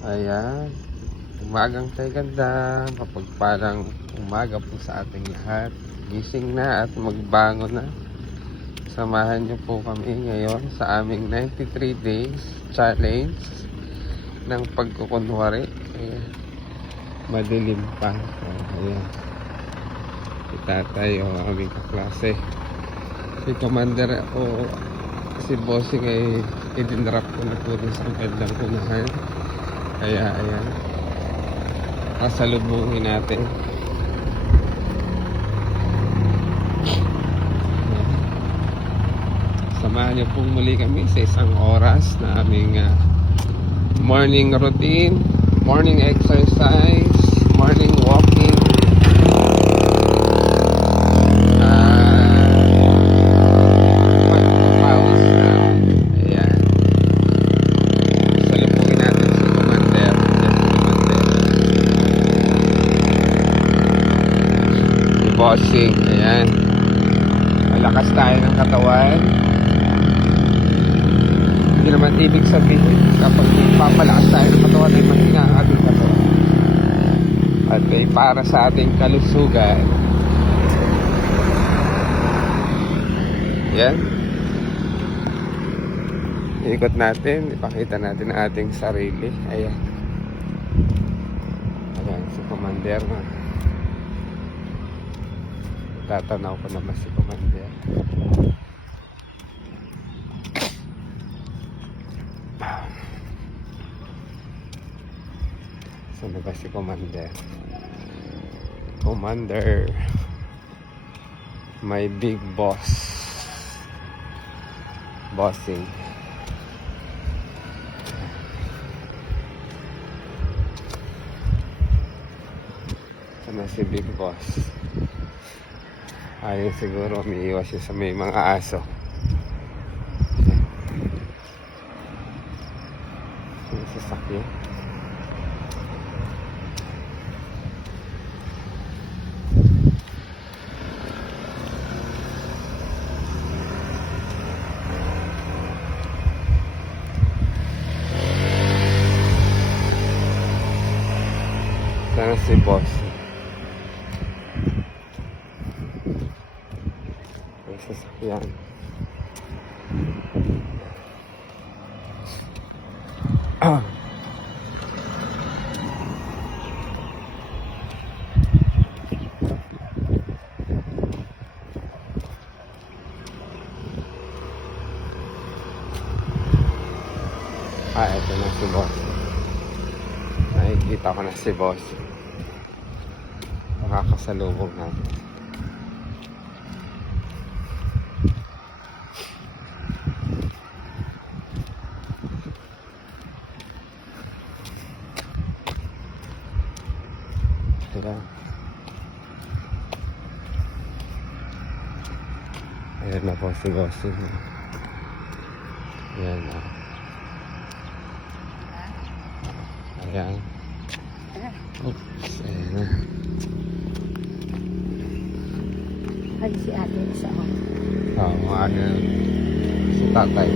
Ayan. Umagang kay ganda. Mapagpalang umaga po sa ating lahat. Gising na at magbangon na. Samahan niyo po kami ngayon sa aming 93 days challenge ng pagkukunwari. Ayan. Madilim pa. Ayan. Si tatay o aming kaklase. Si Commander o si Bossing ay idinrap ko na po rin sa bandang unahan. Kaya ayan, kasalubungin natin. Samahan niyo pong muli kami sa isang oras na aming morning routine, morning exercise, morning walking. Bossing, ayan. Malakas tayo ng katawan. Hindi naman ibig sabihin kapag papalakas tayo ng katawan ay mahina ang ating katawan. At ay para sa ating kalusugan. Ayan. Ikot natin, ipakita natin ang ating sarili. Ayan. Ayan, si Commander na. Tatanaw ko naman si Commander. Saan ba si Commander? Commander, my big boss. Bossing. Saan si big boss? Ayun siguro umiiwas siya sa may mga aso. Yung sasakyan. Sana si boss. Sasakyan. Ito na si boss. Nakikita ko na si boss. Makakasalubong natin. Ayan na po si Bossing. Ayan na. Ayan. Oops. Ayan na. Ay, si ate sa ako. Oo, ayan. Si tatay.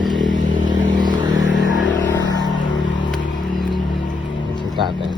Si tatay.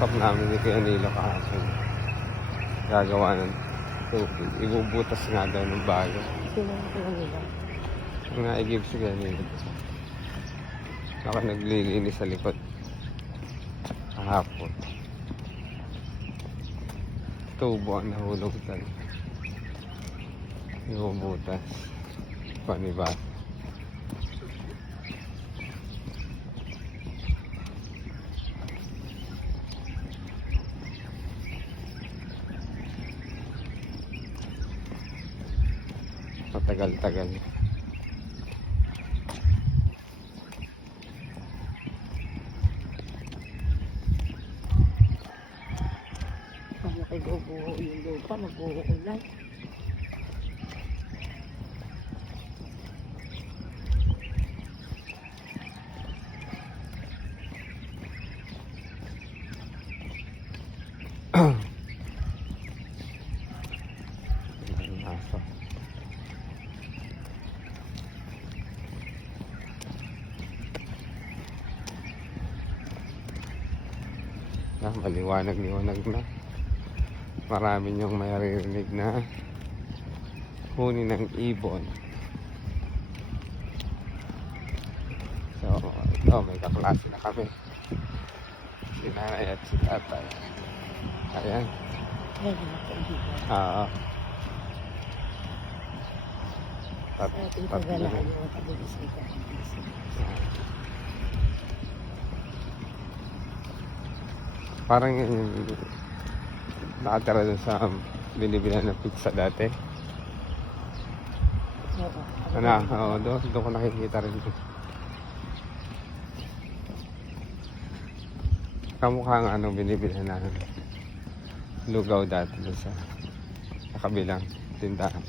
Nakasap namin ni Kuya Nilo kahapon. Gagawa ng tubig. Ibubutas nga daw ng bago. Sino ang pinamila? Yung naigib si Kuya Nilo. Ako naglilinis sa likod. Kahapon. Tubo ang nahulog dyan. Ibubutas. Paniba. Matagal-tagal. Ay, bubutas. buo yung lupa, mag-uulan. Ang aso. Maliwanag-liwanag na. Marami niyong maririnig na huni ng ibon. So, ito, may kaklase na kami. Si nanay at si tatay. Ayan. Ay, mga kaibigan. Oo. Ito galaan yung kabilisigan. Parang yung nakatira dun sa binibilan ng pizza dati. Oo. Ano, oo, doon ko nakikita rin. Kamukha nga anong binibilan na lugaw dati dun sa kabilang tindahan.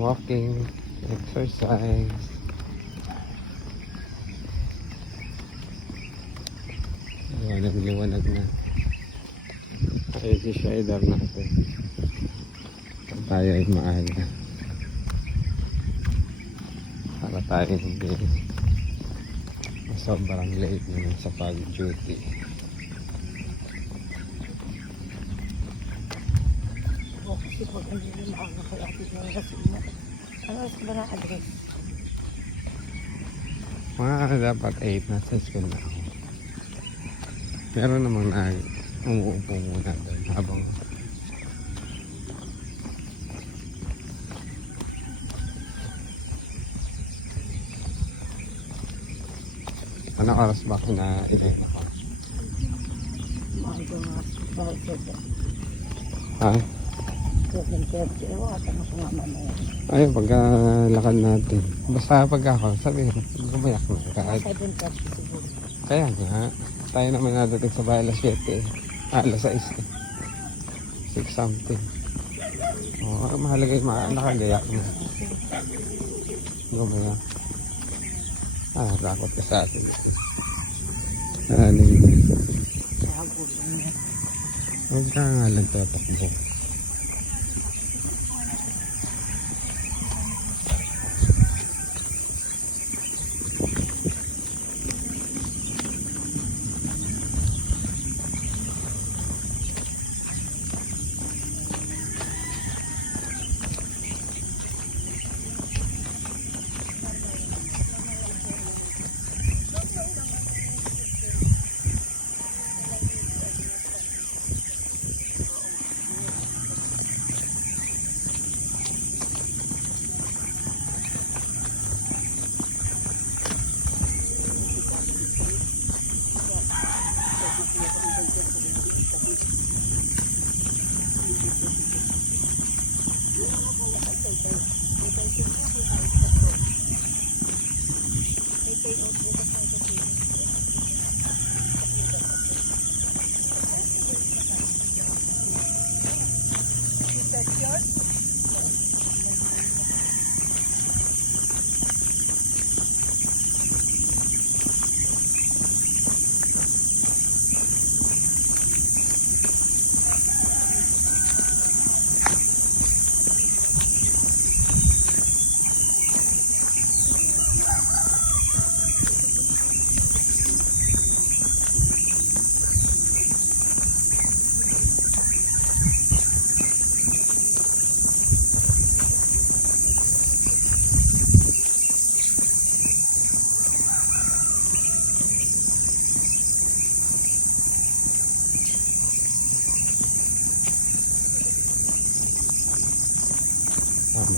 Walking, exercise. Liwanag na. Ay, si Shader natin. Tayo ay maaga. Para tayo hindi sobrang late naman sa pag-duty. Kasi pag hindi na maaga kay ate na gasina. Ano sa ba na address? Mga dapat 8 na sa school na ako. Meron namang umuupo muna doon habang anong oras ba kina-event ako? Maaga nga. Bakit siya? Ha? Kung kerte, at ang sumama na yan. Ay, pagkalakad natin. Basta pag ako, sabihin, gumayak na. Kahit, 7:30 siguro. kaya nga, tayo naman nadating sa bahay alas 7 eh. Alas 6 eh. 6 something. Oo, mahalaga yung nakagayak na. Gumayak. Takot ka sa atin. Ano yun? Bago lang yan. Huwag ka nga lang tatakbo.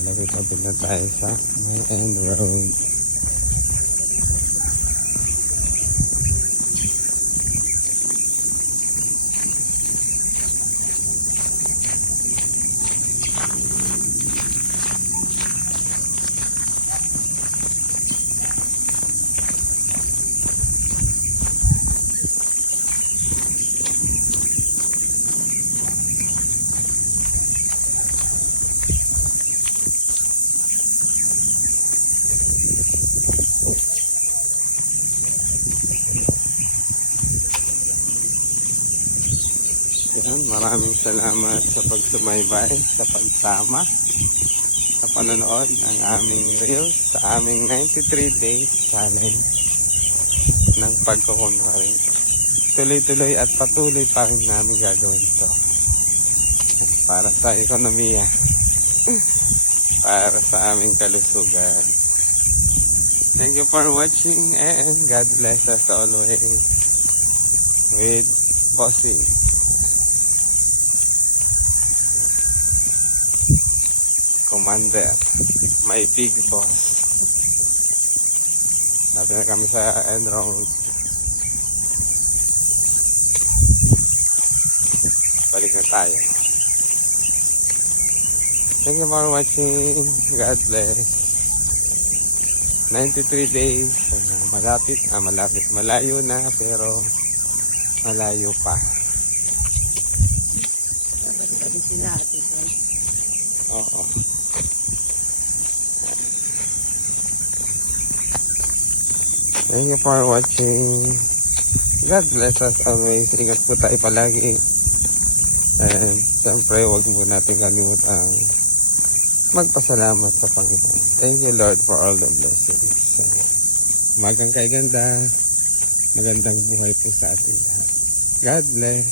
Malapit-lapit na tayo sa may end road. Yan, maraming salamat sa pagsubaybay, sa pagsama, sa panonood ng aming reels, sa aming 93 days challenge ng pagkukunwari. Tuloy-tuloy at patuloy pa rin namin gagawin ito para sa ekonomiya, para sa aming kalusugan. Thank you for watching and God bless us always with Bossing. Commander, my big boss. Dati na kami sa end road. Balik na tayo. Thank you for watching. God bless. 93 days. Malapit. Malapit. Malayo na pero malayo pa. Dapat sila ate. Oo. Thank you for watching. God bless us always. Ingat po tayo palagi. And siyempre, huwag po natin kalimutan magpasalamat sa Panginoon. Thank you Lord for all the blessings. Magang kay ganda. Magandang buhay po sa ating lahat. God bless.